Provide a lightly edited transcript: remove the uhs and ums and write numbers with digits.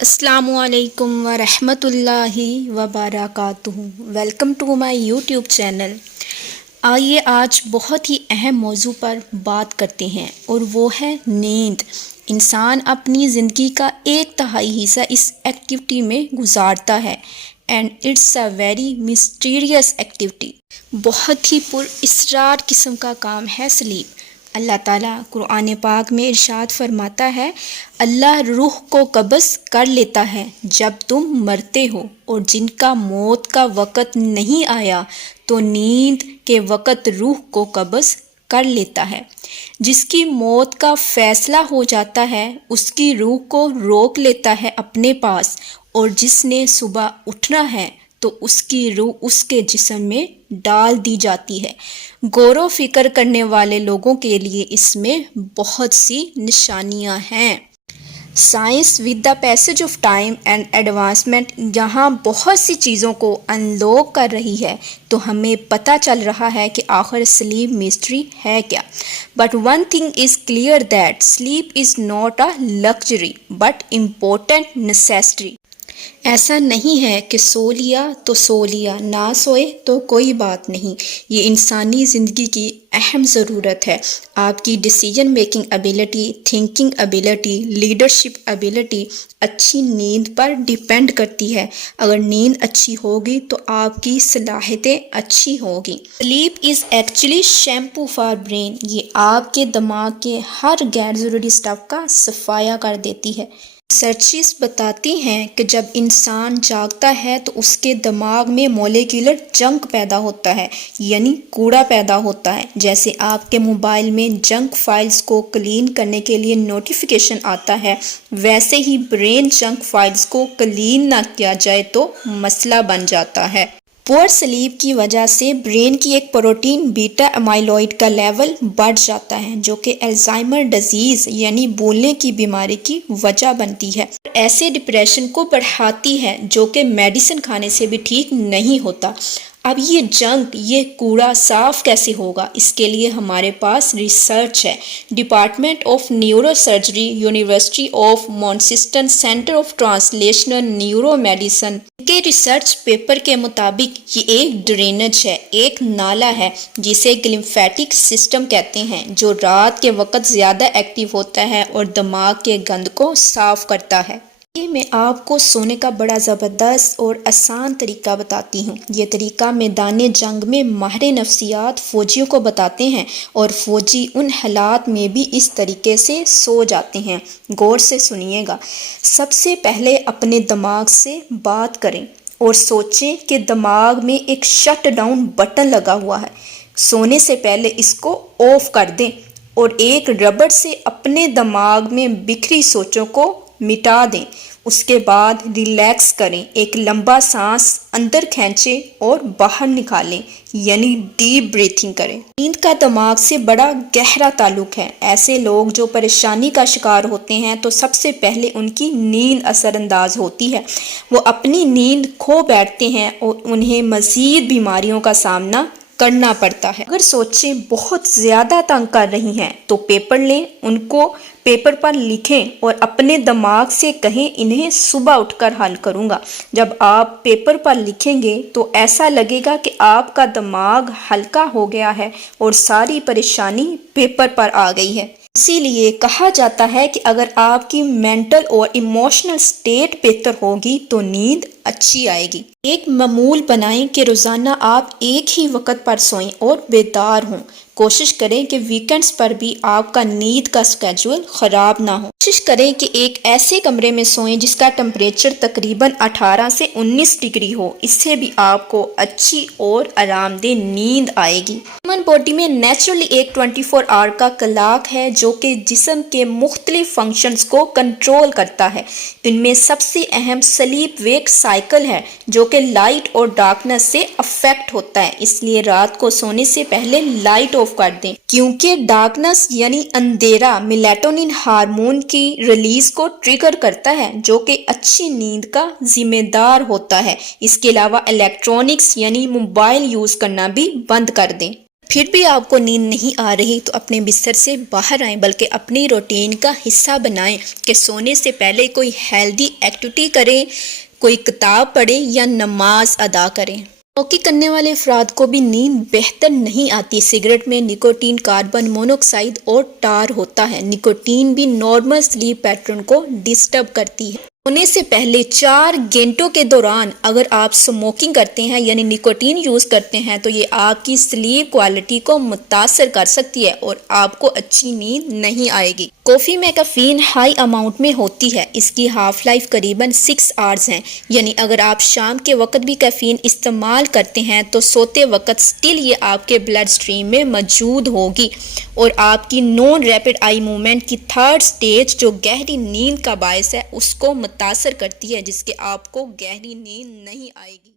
السلام علیکم ورحمۃ اللہ وبرکاتہ۔ Welcome to my YouTube channel. آئیے آج بہت ہی اہم موضوع پر بات کرتے ہیں اور وہ ہے نیند۔ انسان اپنی زندگی کا 1/3 حصہ اس ایکٹیویٹی میں گزارتا ہے and it's a very mysterious activity. بہت ہی پر اسرار قسم کا کام ہے سلیپ۔ اللہ تعالیٰ قرآن پاک میں ارشاد فرماتا ہے، اللہ روح کو قبض کر لیتا ہے جب تم مرتے ہو، اور جن کا موت کا وقت نہیں آیا تو نیند کے وقت روح کو قبض کر لیتا ہے۔ جس کی موت کا فیصلہ ہو جاتا ہے اس کی روح کو روک لیتا ہے اپنے پاس، اور جس نے صبح اٹھنا ہے تو اس کی روح اس کے جسم میں ڈال دی جاتی ہے۔ غور و فکر کرنے والے لوگوں کے لیے اس میں بہت سی نشانیاں ہیں۔ Science with the passage of time and advancement یہاں بہت سی چیزوں کو انلوک کر رہی ہے، تو ہمیں پتہ چل رہا ہے کہ آخر سلیپ مسٹری ہے کیا۔ But one thing is clear that sleep is not a luxury but important necessity. ایسا نہیں ہے کہ سو لیا تو سو لیا، نہ سوئے تو کوئی بات نہیں۔ یہ انسانی زندگی کی اہم ضرورت ہے۔ آپ کی decision making ability, thinking ability, leadership ability اچھی نیند پر ڈیپینڈ کرتی ہے۔ اگر نیند اچھی ہوگی تو آپ کی صلاحیتیں اچھی ہوگی۔ Sleep is actually shampoo for brain. یہ آپ کے دماغ کے ہر غیر ضروری اسٹف کا صفایا کر دیتی ہے۔ ریسرچز بتاتی ہیں کہ جب انسان جاگتا ہے تو اس کے دماغ میں مولیکولر جنک پیدا ہوتا ہے، یعنی کوڑا پیدا ہوتا ہے۔ جیسے آپ کے موبائل میں جنک فائلز کو کلین کرنے کے لیے نوٹیفیکیشن آتا ہے، ویسے ہی برین جنک فائلز کو کلین نہ کیا جائے تو مسئلہ بن جاتا ہے۔ پور سلیپ کی وجہ سے برین کی ایک پروٹین بیٹا ایمائلوئڈ کا لیول بڑھ جاتا ہے، جو کہ الزائمر ڈیزیز یعنی بھولنے کی بیماری کی وجہ بنتی ہے۔ ایسے ڈپریشن کو بڑھاتی ہے جو کہ میڈیسن کھانے سے بھی ٹھیک نہیں ہوتا۔ اب یہ جنک، یہ کوڑا صاف کیسے ہوگا؟ اس کے لیے ہمارے پاس ریسرچ ہے۔ Department of neuro surgery, university of Manchester, centre of translational neuro medicine کے ریسرچ پیپر کے مطابق یہ ایک ڈرینج ہے، ایک نالا ہے جسے گلمفیٹک سسٹم کہتے ہیں، جو رات کے وقت زیادہ ایکٹیو ہوتا ہے اور دماغ کے گند کو صاف کرتا ہے۔ میں آپ کو سونے کا بڑا زبردست اور آسان طریقہ بتاتی ہوں۔ یہ طریقہ میدان جنگ میں ماہر نفسیات فوجیوں کو بتاتے ہیں، اور فوجی ان حالات میں بھی اس طریقے سے سو جاتے ہیں۔ غور سے سنیے گا۔ سب سے پہلے اپنے دماغ سے بات کریں اور سوچیں کہ دماغ میں ایک شٹ ڈاؤن بٹن لگا ہوا ہے۔ سونے سے پہلے اس کو آف کر دیں اور ایک ربڑ سے اپنے دماغ میں بکھری سوچوں کو مٹا دیں۔ اس کے بعد ریلیکس کریں، ایک لمبا سانس اندر کھینچیں اور باہر نکالیں، یعنی ڈیپ بریتھنگ کریں۔ نیند کا دماغ سے بڑا گہرا تعلق ہے۔ ایسے لوگ جو پریشانی کا شکار ہوتے ہیں تو سب سے پہلے ان کی نیند اثر انداز ہوتی ہے۔ وہ اپنی نیند کھو بیٹھتے ہیں اور انہیں مزید بیماریوں کا سامنا کرنا پڑتا ہے۔ اگر سوچیں بہت زیادہ تنگ کر رہی ہیں تو پیپر لیں، ان کو پیپر پر لکھیں اور اپنے دماغ سے کہیں انہیں صبح اٹھ کر حل کروں گا۔ جب آپ پیپر پر لکھیں گے تو ایسا لگے گا کہ آپ کا دماغ ہلکا ہو گیا ہے اور ساری پریشانی پیپر پر آ گئی ہے۔ اسی لیے کہا جاتا ہے کہ اگر آپ کی مینٹل اور ایموشنل سٹیٹ بہتر ہوگی تو نیند اچھی آئے گی۔ ایک معمول بنائیں کہ روزانہ آپ ایک ہی وقت پر سوئیں اور بیدار ہوں۔ کوشش کریں کہ ویکنڈز پر بھی آپ کا نیند کا اسکیڈول خراب نہ ہو۔ کوشش کریں کہ ایک ایسے کمرے میں سوئیں جس کا ٹمپریچر تقریباً 18 سے 19 ڈگری ہو۔ اس سے بھی آپ کو اچھی اور آرام دہ نیند آئے گی۔ ہیومن باڈی میں نیچرلی ایک 24 آور کا کلاک ہے جو کہ جسم کے مختلف فنکشنز کو کنٹرول کرتا ہے۔ ان میں سب سے اہم سلیپ ویک سائیکل ہے جو کہ لائٹ اور ڈارکنس سے افیکٹ ہوتا ہے۔ اس لیے رات کو سونے سے پہلے لائٹ آف کر دیں، کیونکہ ڈارکنس یعنی اندھیرا میلاٹونن ہارمون کی ریلیز کو ٹریگر کرتا ہے، جو کہ اچھی نیند کا ذمہ دار ہوتا ہے۔ اس کے علاوہ الیکٹرانکس یعنی موبائل یوز کرنا بھی بند کر دیں۔ پھر بھی آپ کو نیند نہیں آ رہی تو اپنے بستر سے باہر آئیں، بلکہ اپنی روٹین کا حصہ بنائیں کہ سونے سے پہلے کوئی ہیلدی ایکٹیویٹی کریں، کوئی کتاب پڑھیں یا نماز ادا کریں۔ اسموکنگ کرنے والے افراد کو بھی نیند بہتر نہیں آتی۔ سگریٹ میں نکوٹین، کاربن مونوکسائیڈ اور ٹار ہوتا ہے۔ نکوٹین بھی نارمل سلیپ پیٹرن کو ڈسٹرب کرتی ہے۔ سونے سے پہلے 4 گھنٹوں کے دوران اگر آپ اسموکنگ کرتے ہیں یعنی نکوٹین یوز کرتے ہیں تو یہ آپ کی سلیپ کوالٹی کو متاثر کر سکتی ہے اور آپ کو اچھی نیند نہیں آئے گی۔ کافی میں کیفین ہائی اماؤنٹ میں ہوتی ہے۔ اس کی ہاف لائف قریباً 6 آورز ہے، یعنی اگر آپ شام کے وقت بھی کیفین استعمال کرتے ہیں تو سوتے وقت سٹل یہ آپ کے بلڈ سٹریم میں موجود ہوگی اور آپ کی نون ریپڈ آئی موومنٹ کی 3rd سٹیج جو گہری نیند کا باعث ہے اس کو متاثر کرتی ہے، جس کے آپ کو گہری نیند نہیں آئے گی۔